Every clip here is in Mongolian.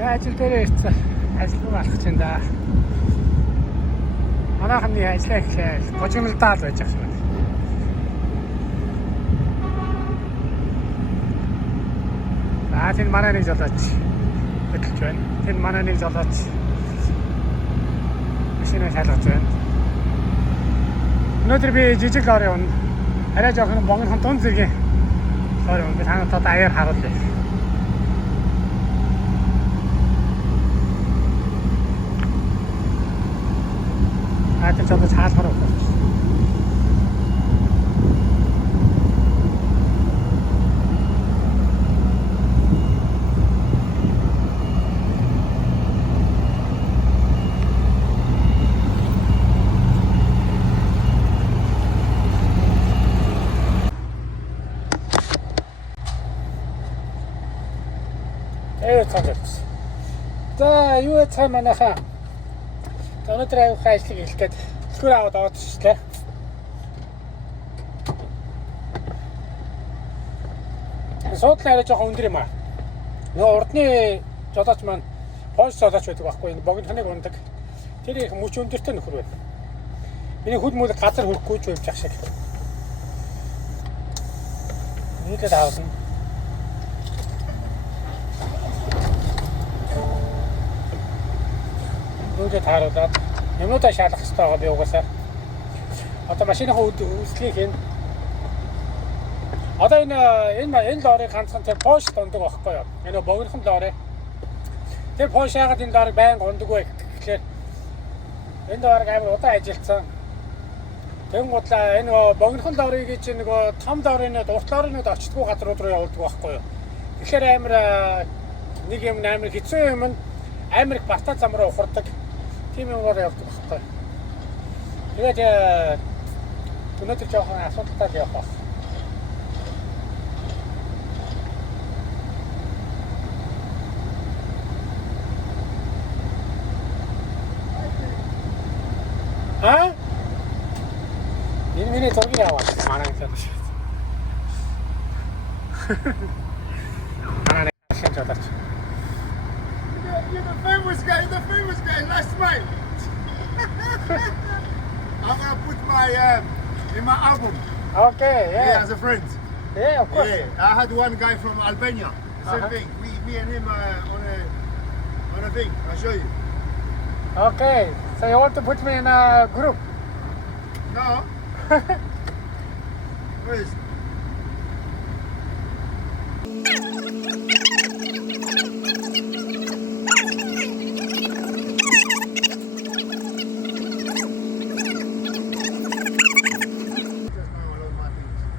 За ажил дээр ирсэн. Ажил руу алхаж байна да. Манайхан нэг ажиллаа ихлээр гожигмалдаал байж байгаа юм. Тэн манай нэг жолооч хөдөлж байна. Тэн манай нэг жолооч машинаа шалгаж байна. Өнөөдөр би жижиг лори унна. Арай жоохон бонгохон тун зэргийн лори унна. Би танад одоо аяар харуулъя. Атер жолооч хаалгаар байна. За юу цаа манайхаа өнөөдөр аюух ажлыг эхлэхэд зөвхөн аваад оодчихлаа. Суудлын арай жоохон өндөр юм аа. Нөгөө урдны жолооч маань польш жолооч байдаг байхгүй энэ богинохныг ундаг. Тэр их мөч өндөртэй нөхөр байна. Миний хүд мөл газар хөрөхгүй ч байж ах шиг. Нийлээд аавсан. Үүгээ тааруулаад юмудаа шалгах хэрэгтэй байгаа би угаасаа. Одоо машиныхаа үйлчлэгийг хийн. Одоо энэ лорыг ганцхан тэр Porsche ундаг байхгүй юу? Энэ богинохон лори. Тэр Porsche яагаад энэ лорыг байнга ундаг вэ гэхээр энэ лорыг амар удаа ажилласан. Тэгэн бодлоо энэ богинохон лорыг чинь нөгөө том лоринууд, урт лоринууд очтгүй газрууд руу явуулдаг байхгүй юу? Тэгэхээр амар нэг юм амар хэцүү юм амар их бартаа зам руу ухардаг. Тийм юмгаар явдаг байхгүй. Тэгээд өнөөдөр жоохон асуудалтай явах баг. Энэ миний зургийг аваад манай хэлсэн шүү. Манай хэлсэн жолооч. You're the famous guy, last mile. I'm gonna put my in my album. Okay, yeah. Yeah, as a friend. Yeah, of course. Yeah, I had one guy from Albania. Same thing. Me and him on a thing. I'll show you. Okay, so you want to put me in a group? No. Where is?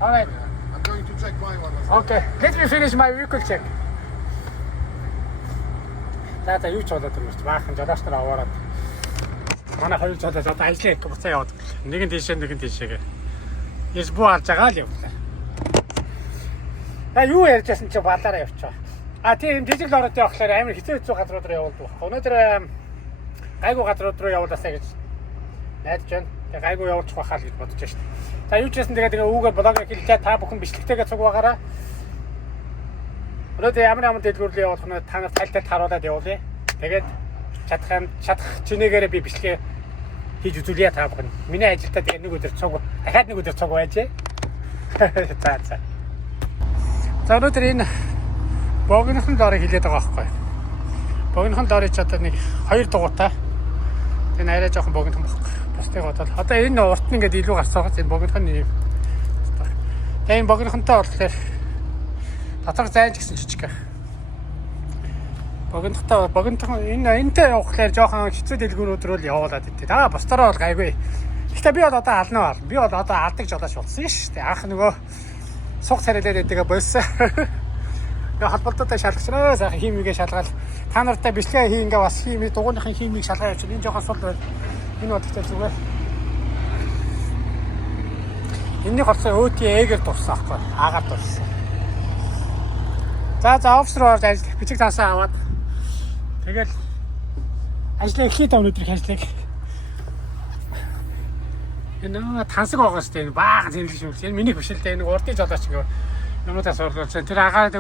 All right. I'm going to check my one. Okay. Let me finish my vehicle check. За юу ч болоод юм шүү. Баахан жолооч нар аваарад. Манай хоёр жолооч одоо ажлаа их буцаа яваад. Нэг нь тийшээ, нэг нь тийшээгээ. Ես буу харж байгаа л явлаа. Юу ярьж байсан чи балаараа явчихаа. Тийм жижиг лороод явахлаар амар хэцүү газрууд руу явуулдаг. Өнөөдөр гайгүй газрууд руу явуулаасаа гэж найдаж байна. Тэгээ гайгүй явуулчих байхаа л гэж бодож байна шүү дээ. За юу ч гэсэн тэгээ үүгээр блогер хэлээ та бүхэн бичлэгтэйгээ цуг байгаараа. Өнөөдөр ямар дэлгүүрлээ явуулах нь та нарт тайлбар харуулад явуулъя. Тэгээд чадах чинээгээр би бичлэгээ хийж үзүүлье та бүхэн. Миний ажилдаа тэгээ нэг өдөр цуг дахиад нэг өдөр цуг байжээ. За. За өнөөдөр энэ богинохон лорыг хилээд байгаа байхгүй. Богинохон лори ч одоо нэг 2 дугуйтай. Тэгээ арай жоохон богинохон байхгүй. Бусдыг бодвол одоо энэ урт нь ингээд илүү гарсан байгаа. Энэ богинохон нэг. Тэгээ энэ богинохонтой болохоор доторх зайн ч гэсэн жижиг. Богинохон энэтэй явахлаар жоохон хэцүү дэлгүүрүүд рүү л явуулаад идэв. Та бусдаараа бол гайгүй. Гэхдээ би бол одоо алнаа бол. Би бол одоо алдаг жолооч болсон шүү дээ. Анх нөгөө сух царилаад байдгаа болсон. Тэгээ холболтуудаа шалгачнаа. Сайхан химигээ шалгаал. Та нартай бичлэгээ хий ингээ бас хими дугуйнхын химиг шалгаа явуулчих. Энэ жоохон сул байл. Энэ бодогтой зүгээр. Энэний голцоо өөтийн ээгэр дурсан аахгүй. Аагаар дурсан. За офс руу орж ажил бичиг таасаа аваад тэгэл ажлаа эхлэе өнөөдрийн ажлыг. Энэ тансаг байгаа сте энэ баахан зинлэг шүү. Энэ миний хөшөлтэй энэ урдын жолооч ингээ юмудаа сурлуулсан. Тэр агаар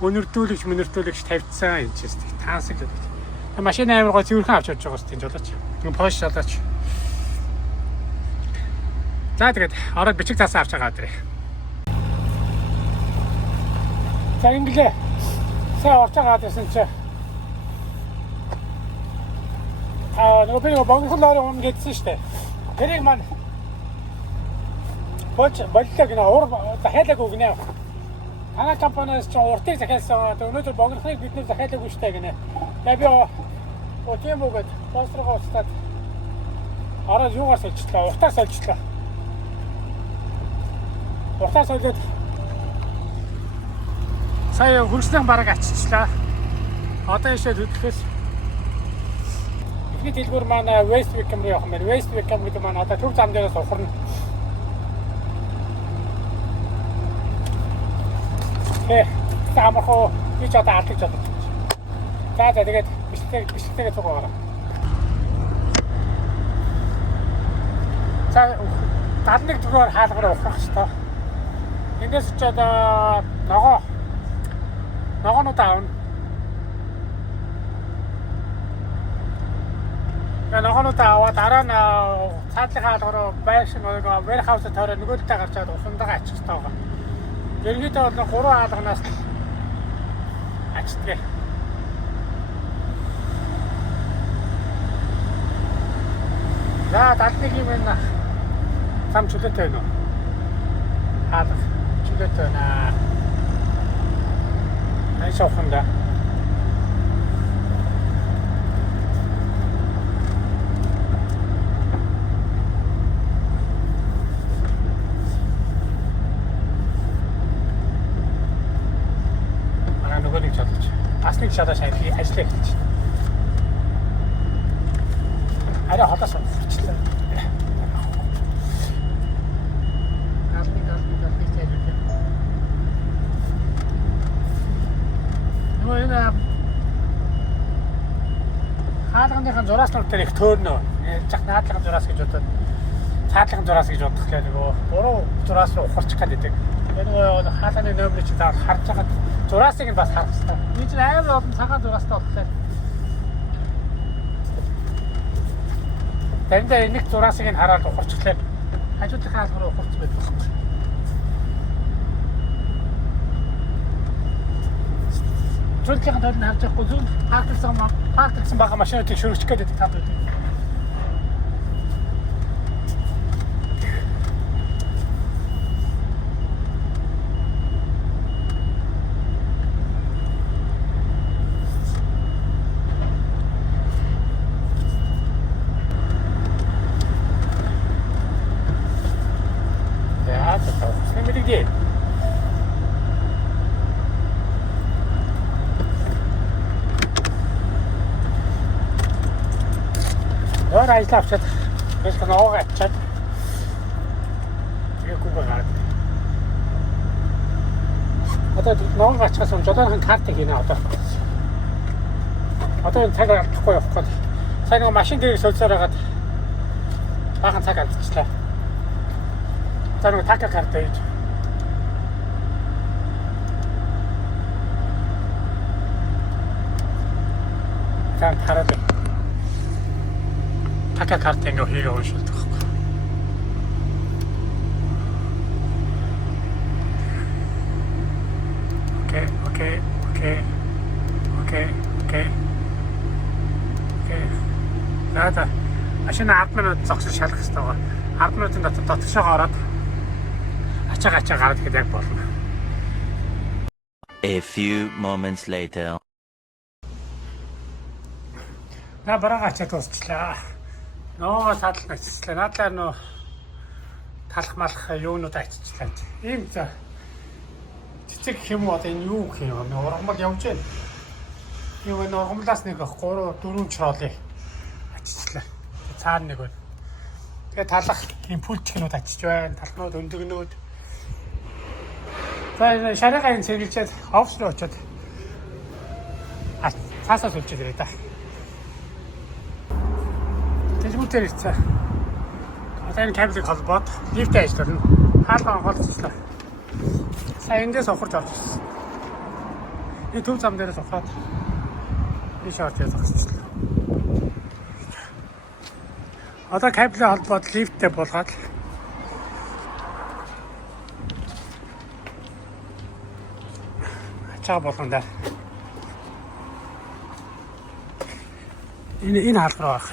өнөрдүүлэгч тавьдсан юм чист таансаг гэдэг. Машин амар гоо цэвэрхэн авч явж байгаа шүү дээ жолооч. Тэгвэл Porsche жолооч. За тэгээд ороод бичиг цаасаа авч байгаа өдрөө. За инглээ. Сайн орж байгаа гэсэн чи. Нөгөө би богинохлоор юм гэдсэн шүү дээ. Тэрийг маань боллоо гэнэ уур захиалаагүй гинэ. Танай компаниас ч уртыг захиалсан. Өнөөдөр богинохыг биднээс захиалаагүй шүү дээ гинэ. Тэгээ би тийм үгээд построгоо устаад ороод юугаар солилцлоо. Уртаар солилцлоо. Уртаар солиод сая хөрслөн бараг аччихлаа. Одоо ишээ хөдлөхөөс ихний дэлгүүр маань West Wickham руу явах юм байна. West Wickham гэдэг маань одоо төв зам дээрээс ухарна. Самархоо би ч одоо алдаж байна. За тэгээд бичлэгээ цугаараа. За 71 дугаар хаалгаар ухрах хэрэгтэй. Эндээс ч одоо ногоонууд аавна. Ногоонууд аваад дараа нь цаадлын хаалгаар байшин нөгөө warehouse тойроо нөгөөдөлтэй гарч чад усандагаа ачих хэрэгтэй байгаа. Ерөнхийдөө бол 3 хаалганаас ачдаг. За 71 юм байна. Сам чөлөөтэй байна уу? Хаалга чөлөөтэй байна. Шоуханда. Манай нөгөө нэг чадчих. Асны чадаа шайхи ажиллах гэж. Арай хотоос урчлаа. Хаалганыхан зураас нь тэр их төөрнө. Жах наадлагын зураас гэж бодоод цаадлагын зураас гэж бодохлаа нөгөө буруу зураас руу ухарчих гэдэг. Тэр нөгөө хаалганы номерыг чи заавал харж байгаа зураасыг нь бас харах хэрэгтэй. Би чинь амар олон цагаан зураастай боллоо. Тэндээ нэг зураасыг нь хараад ухарчихлаа. Хажуудын хаалга руу ухарч байдаг байхгүй. Зөвхөн тод нь харж байхгүй зүг парктсан бага машинуудыг шөргөчих гээд байдаг таад байдаг. Яа, това не ми где. Өөр ажиллаа авчаад биш ногоо авчаад тэгээ гүгөө гараад. Одоо ногоо авчихсан жодооны картыг хийнэ одоо. Одоо энэ цаг алдахгүй явах гээд. Сайн нэг машин дээр сольцоор хагаад баахан цаг алдчихлаа. За нэг така карт ээж. Тан хараад така карт ингээ хийгээ уншилдаг байхгүй. Окей. За машин 10 минут зогсож шалах хэрэгтэй байгаа. 10 минутын дотор дотгошоо ороод ачаа гараад ихэд яг болно. A few moments later. На бараага ачаад дуусчлаа. Ноо садлах начислаа. Надлаар нөө талах малах юунууд аччихлаа. Ийм за цэцэг хэм уу одоо энэ юу гэх юм бэ? Ургамал явж байна. Юу вэ? Ургамлаас нэг 3 4 чроолыг аччихлаа. Цаана нэг байна. Тэгээ талах импульчгнүүд ачиж байна. Талхнууд өндөгнүүд. За шаргаан сэргэлжээд офс руу очиод цаасаа суулж ирээ да. Тэжмүтэр ирцээ. Одоо энэ кабелийг холбоод лифтээ ажиллуулна. Хаалгаа холцсон. Сайн эндээс ухарч орж ирсэн. Энэ төв зам дээрээс ухаад ийш орж явах гэсэн. Одоо кабелийн холбоод лифттэй болгоод ачаа болгондаа энэ хаалгаар байх.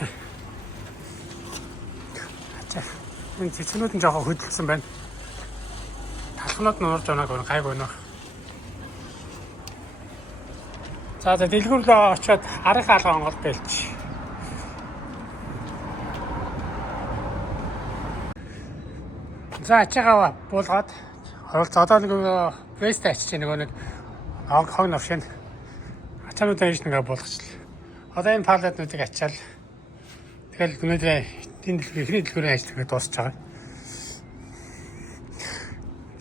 Ачаа. Энэ цэцнүүд нь жоохон хөдөлсөн байна. Талхнууд нь урж онаг гайгүй нөх. За дэлгүүрлөө очиод арга хаалгаа онгол бэлч. За ачаагаа буулгаад одоо нэг вест ачиж нэг хог навшин ачаануудаа ийш нэгэ буулгачлаа. Одоо энэ палетнуудыг ачаал. Тэгэл өнөөдөр энэ дэлгүүрийн дэлгүүрийн ажлыг дуусч байгаа.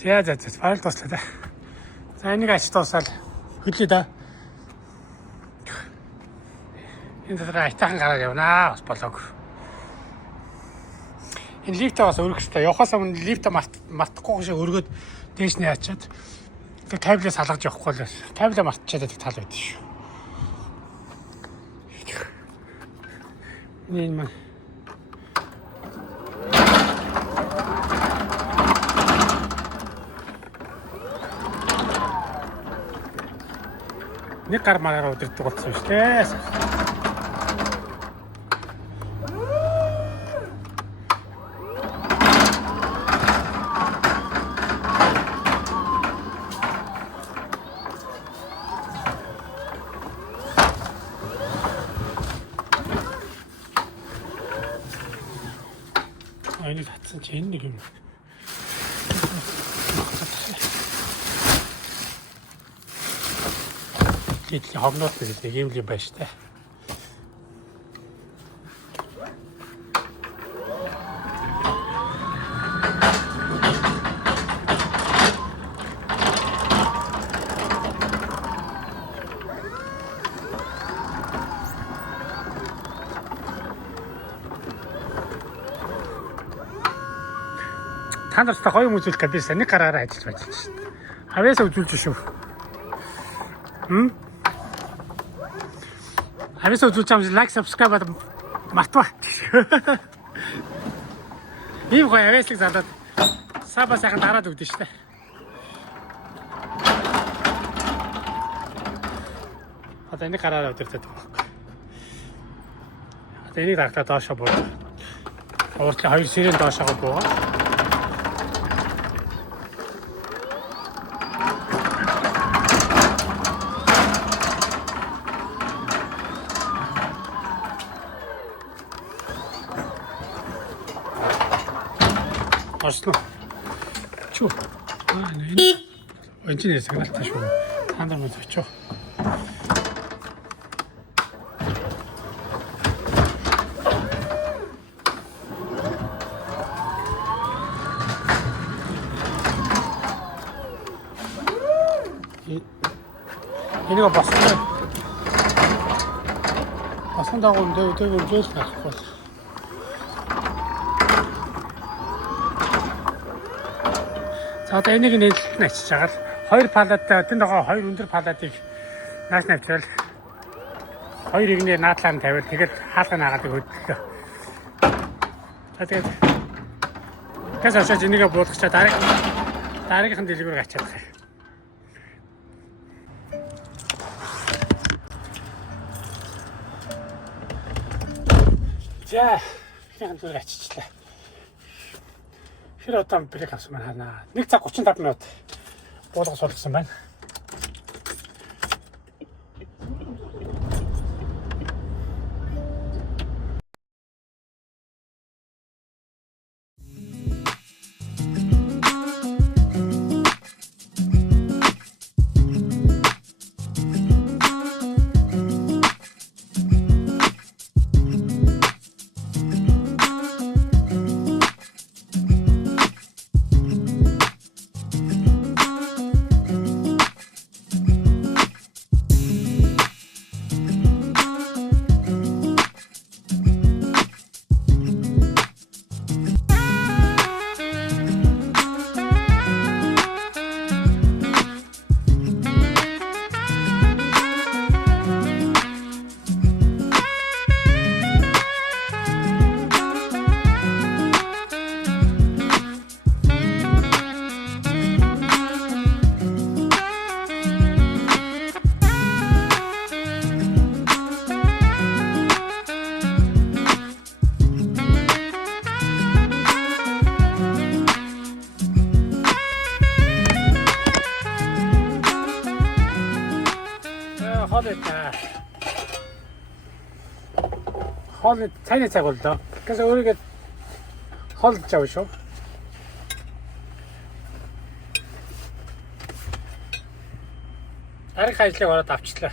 За файл дуслаа да. За энийг ач дуусаад хөдлөе да. Энэ дээр айтайхан гараад явнаа бас болоог. Энэ лифтээ бас өргөх хэрэгтэй. Явахаас өмнө лифтээ мартахгүй шиг өргөөд дээш нь ячаад тэг кабелээс салгаж явахгүй л кабелээ мартчихад байдаг тал байдаг шүү. Энэ мань нэг гар мараараа өдөрдөг болсон шүү дээ. Энийг татсан чи энэ нэг юм. Эдгээр хогноод нэг юм л байж таа. Та нартай гоё юм үзүүлэх гэж нэг гараараа ажиллаж байж шээ. Авьяасаа үзүүлж шүү. Авьяасаа үзүүлж байгаа юм лайк, subscribe мартва. Ийм гоё авьяаслыг задаад саба сайхан дараад өгдөө шүү дээ. Одоо энийг гараараа өдөртөд байгаа. Одоо энийг дарахтаа доошоо бууж. Ууртлын 2 сэрэн доошоо буугаа. Ослоо. Чу. Энэ. Энэний сигналтай шүү. Тандаа мөн очоо. Энийг басна. Басна дагуун дэвэр зөөл гарахгүй. За одоо энийг нээлттэй ачиж байгаа л хоёр палаттай тэнд байгаа хоёр өндөр палатыг нааш навчвал хоёр игнээр наадлаа нь тавиал тэгэл хаалга наагаад хөдлөө. За тэгээд тэс очиж энийгээ буулгачаа дараагийнхан дэлгүүрийг ачаад байгаа. За ихэнх нь ачичлаа. Тэр одоо брейк авсан байна. 1 цаг 35 минут буулгаж суулгасан байна. хоол цайны цаг боллоо. Гэвч өөрийгөө хоолж авах шүү. Арга ажлыг ороод авчлаа.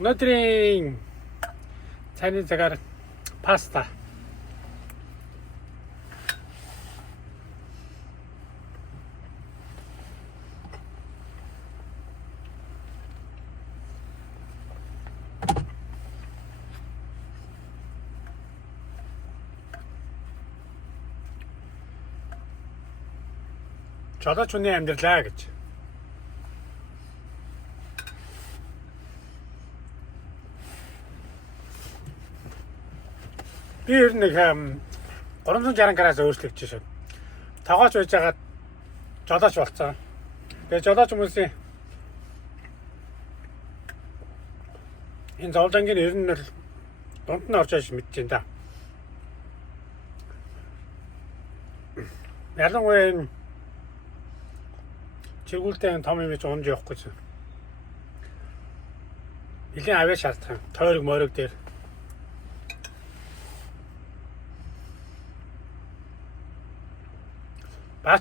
Өнөөдрийн цайны цагаар паста. Жолооч хүний амьдралаа гэж. Би ер нь 360 градус өөрчлөгдөж шээ. Тогооч байж байгаа жолооч болцсон. Тэгээ жолооч хүмүүсийн энэ зовлонгийн ер нь дунд нь орж иж мэдэж байна да. Ялангуяа энэ чиргүүлтэй том юм чи унж явахгүй ч. Илийн аваа шаардах юм. Тойрог морог дээр. Бас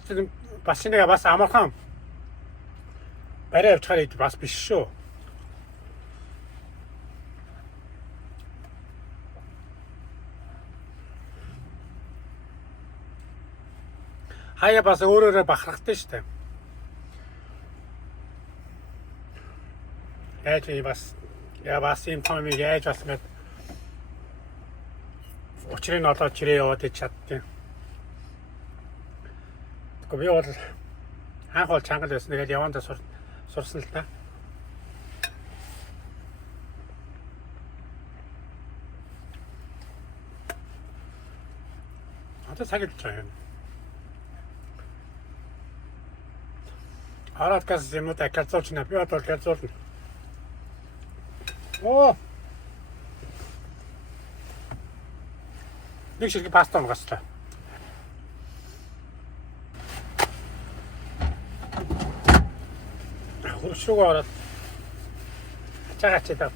нэг бас амархан барай авчихаар ид бас биш шүү. Хаяа бас өөрөөрөө бахархдаг шүү дээ. Яаж бас юм том юм яаж бас мэд учрыг нь олоод чирээ яваад чаддیں۔ Би бол анх бол чангал байсан. Тэгээд явандаа сурсан л та. Одоо цагт чаяа. Араад газ юмудаа калцуулж нэ. Би одоо калцуулна. Оо. Нэг ширхэг паста угаслаа. Хуршууг ороод ачаагач даа.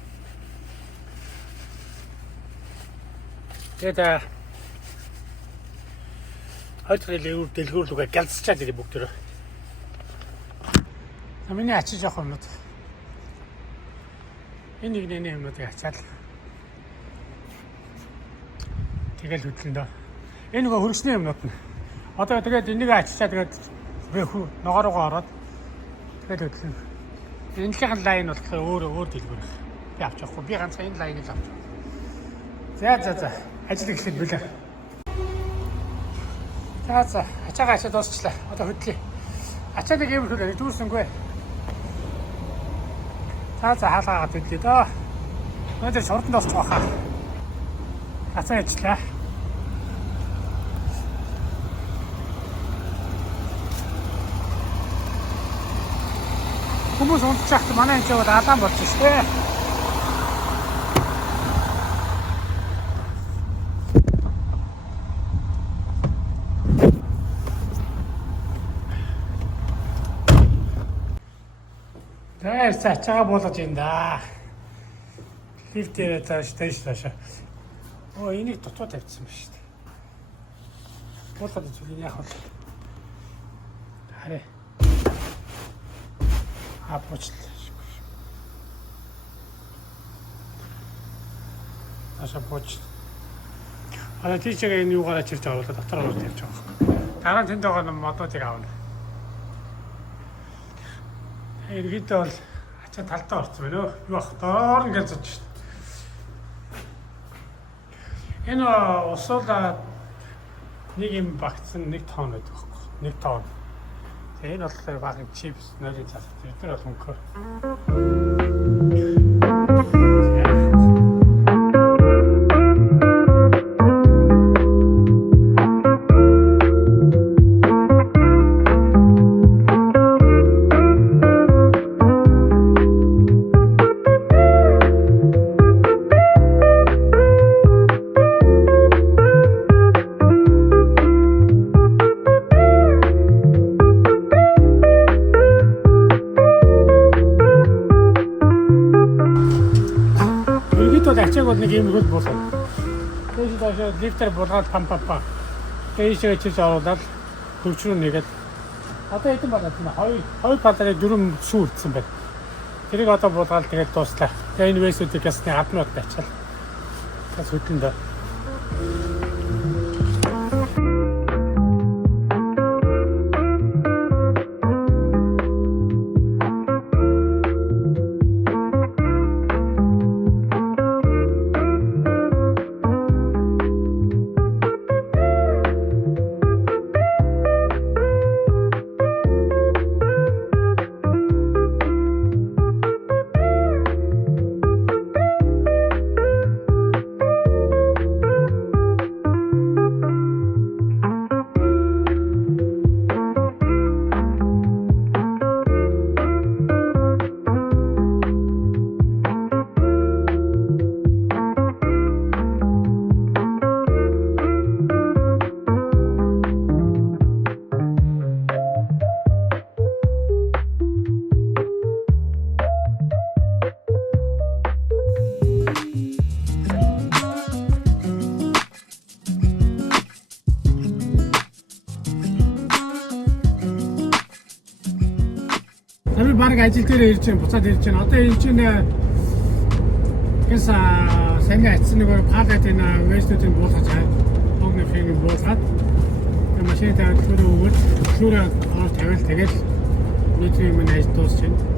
Тэгээд хойтрол дэлгүүрлүгэ галзчаад ирээ бүгд төрөө. Миний ачиж явах юмнууд. Энэ нэг юмнуудыг ачаал. Тэгэл хөдлөн дөө. Энэ нөгөө хөрсний юмнууд нь. Одоо тэгээд энийг ачичаа тэгээд би ногоороо ороод тэгэл хөдлөн. Энэхийн лайн болохоор өөр дэлгүүр. Би авч явахгүй. Би ганцхан энэ лайныг авч. За. Ажил эхлэх билээ. За. Ачаагаа ачаад дуусчлаа. Одоо хөдлөе. Ачаа нэг юм хөдлөө дүүсэнгүй. За хаалгаагаад хөдлөе дөө. Өнөөдөр шурдан дуусчих واخа. Ачаа ажиллаа. Хүмүүс унтчихт манай энэ бол алаан болчих шүү дээ. Тэр цаачаа болгож ин да. Лифтээр тааш. Оо энийг дутуу тавьчихсан ба шүү дээ. Болгоод зүйл яах вэ? Хараа. Апочлаа. Ашапоч. Аа тийчээ энэ юугаараа чирч оруулаад дотор ороод явж байгаа. Дараа нь тэнд байгаа модуудыг аавна. Эргээд бол ачаа талдаа орсон байна. Юу ах доор ингээд зож шít. Энэ усуулаад нэг юм багцсан 1 тонн байдаг байхгүй. 1 тонн. Энэ болохоор багын чипс нөлөө засах. Тэр бол мөнгө. ачааг бол нэг юм хөл буулгав. Тэгээс доошоо лифтер булгаад пампапа. Тэгээс чиж оруулаад төвч рүү нэгээд одоо хэдэн болоод байна? Хоёр талаараа 4 шүү үлдсэн байна. Тэрийг одоо булгаад тэгээд дуслаа. Тэгээ энэ вэсүүдийг ясны гаднууд тачаал. Бас хөтөн дөө. Тэми баг ажил дээр ирж байна, буцаад ирж байна. Одоо энэ чинь гэсэн сайн атсан нэг палат энэ вэстүүдийг буулгаж байгаа. Огны фиг буулгаад тэгээ машин тавиад түрүү өгөөд түрүү орж тавиал тэгэл өнөөдрийн минь ажил дуусч байна.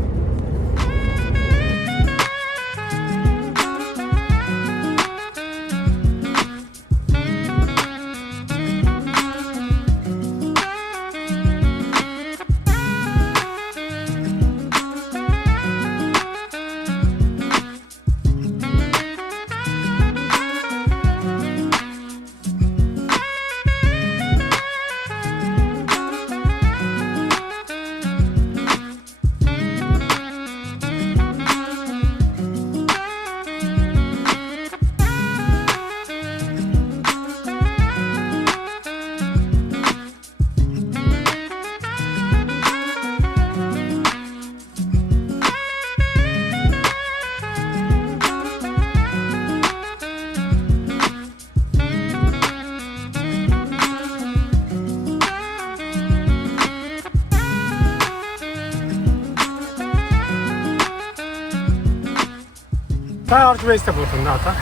Та орж байстай болно одоо.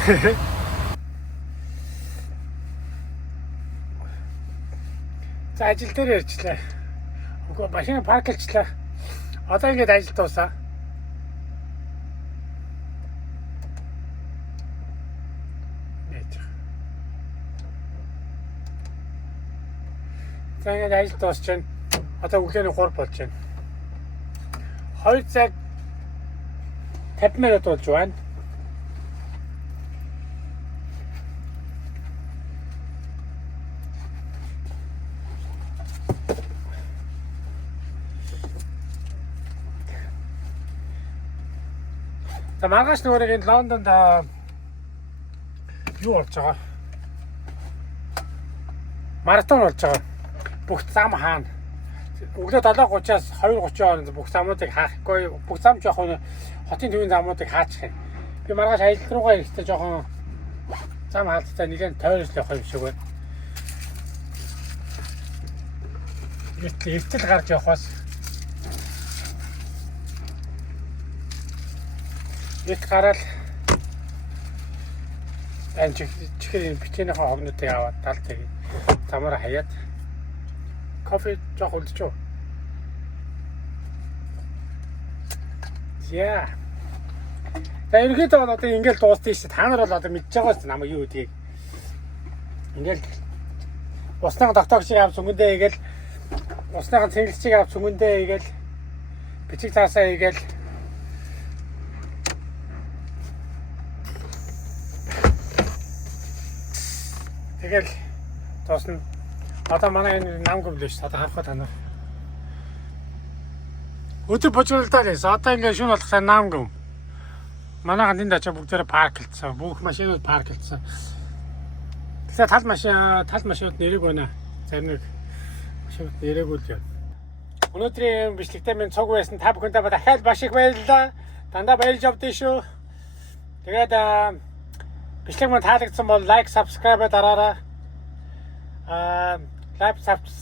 За ажил дээр ярьчлаа. Үгүй машин парклчлаа. Одоо ингэж ажил дуусаа. За ингэж ажил дуусч байна. Одоо өглөөний 3 болж байна. 2 цаг 50 минут болж байна. За маргааш нөгөө энэ Лондонд юу болж байгаа? Маратон болж байгаа. Бүх зам хаана. Өглөө 7:30-аас 2:30 хооронд бүх замуудыг хаахгүй. Бүх зам жоохон хотын төвийн замуудыг хаачих юм. Би маргааш ажил руугаа ирэхдээ жоохон зам хаалттай нэлээд тойрол явах юм шиг байна. Эвтэл гарч явахаас эвт гараад энэ чихэр бичээнийхээ хогнуудыг аваад талтай замаараа хаяад кофе жоох үлдчихв. Яа. За ерөнхийдөө одоо ингээл дуустсан шүү. Та нар бол одоо мэдж байгаа шүү намайг юу гэдгийг. Ингээл уснаан тогтоогчийг авч сүгэндээ игээл уснаан цэнгэлчийг авч сүгэндээ игээл бичиг цаасаа игээл тэгэл тоосна. Одоо манай энэ нам гомлөө шүү. Одоо харах та нар. Өдөр божролтой байсан. Одоо ингээд шүн болох сайн нам гом. Манайхан тэнд очиж бүгдээрээ парклцсан. Бүх машинууд парклцсан. Тэгэхээр тал машинууд нэрэг байна. Зарим нэг машинууд нэрэггүй л юм. Өнөөдрийн бичлэгтээ минь цуг байсан. Та бүхэндээ дахиад маш их баярлалаа. Дандаа баярлж авдээ шүү. Тэгээд бичлэг мань таалагдсан бол лайк, subscribe дараарай. Лайк,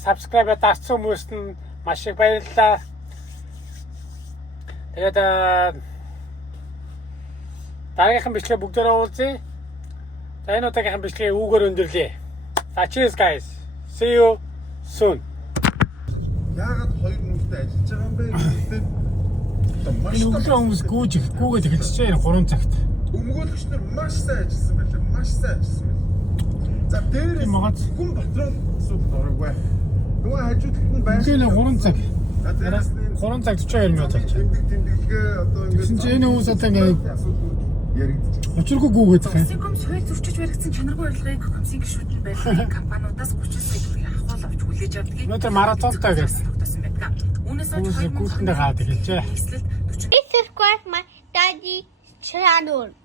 subscribe дарсан хүмүүст нь маш их баярлалаа. Тэгээд дараагийнхын бичлэг бүгдээрээ уулзъя. За энэ удаагийнхын бичлэгийг үүгээр өндөрлөе. За cheers guys. See you soon. Яагаад хоёр нүртэй ажиллаж байгаа юм бэ гэдэг Энэ өглөө хүмүүс гүүгээд эхэлчихэж байна 3 цагт. өмгөөлөгч нар маш сайн ажилласан байлаа. Маш сайн ажилласан байлаа. За дээрээс хүн патрол суух дурггүй. Нөгөө хажуудалд нь байна. Өглөө 3 цаг. За дээрээс нь 3 цаг 42 минут болж байна. тэмдэглэгээ одоо ингээд Тэгсэн чинь энэ хүмүүс одоо ингээд яригдчих. учиргүй гүүгээд байгаа. Комсиком суурь зөрчиж баригдсан чанаргүй урилгыг комсик гишүүдийн байдлын компаниудаас 30 сая төгрөгийн ахуул авч хүлээж авдгийг Өнөөдөр маратонтой гэж тогтоосон байдаг. Үүнээс хойш гүүтэндээ хаад эхэлжээ. нийслэл 40 Please subscribe my daddy channel.